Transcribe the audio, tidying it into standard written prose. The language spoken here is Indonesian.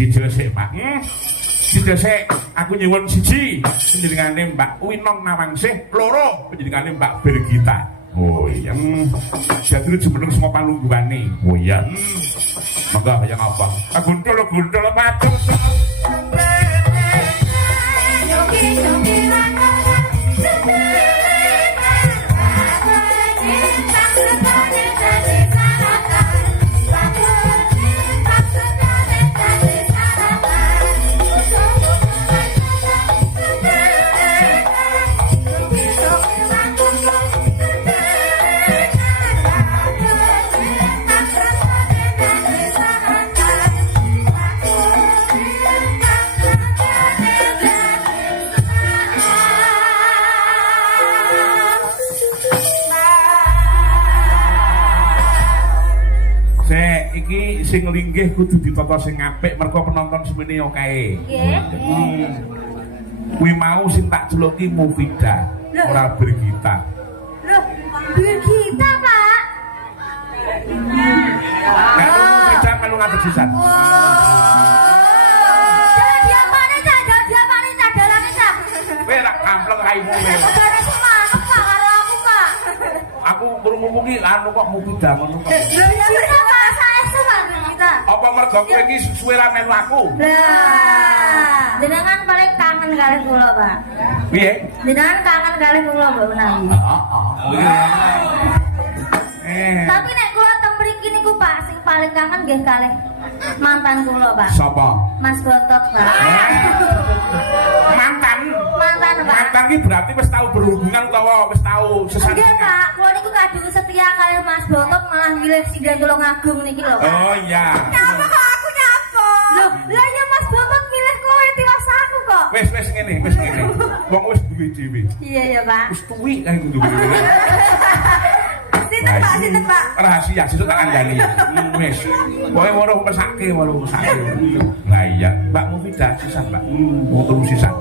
Dijosek, Pak. Dijosek aku nyuwun siji panjenengane Mbak Winong Nawangsih, loro panjenengane Mbak Bergita. Oh iya. Jatuh jumeneng semua palungguane. Oh iya. Monggo yang apa? Gundul patung. Iki sing linggih kudu ditata sing apik mergo penonton semene okae. Nggih. Kuwi mau sing tak celuki Mufida, ora Bergita. Loh, Bergita, Pak. Nek Mufida melu ngadeg sisan. Dia pane dalange ta. Kowe rak kampleng raimu. Bare semangat Pak karo aku, Pak. Aku krungu ki anu kok Mufida ngono kok. Apa mergo kowe iki suwe ra melu aku? Lah, jenengan paling kangen kali kula, Pak. Piye? Jenengan kangen kali kula, Mbak Unawi. Tapi nek kula teng mriki niku, Pak, sing paling kangen nggih kalih mantan kula, Pak. Sapa? Mas Gotot, Pak. Mantan, Pak. Mantan iki berarti wis tau berhubungan utawa wis tau sesat. Nggih, Pak. Kula niku kadung setia kali Mas Gotot malah milih Sindang Tulungagung niki lho, Pak. Oh iya. Nyapa kok aku nyapa? Loh, lah ya Mas Gotot milih kowe tiwas aku kok. Wis ngene. Wong wis duwe dhewe. Iya ya, Pak. Wis tuwi kae kudu. Sinten, Pak? Rahasia sesuk tak kandhani. Wis. Pokoke weruh mesake. Lah iya, Mbak Mufida sisan, Mbak. Mau turu sisan.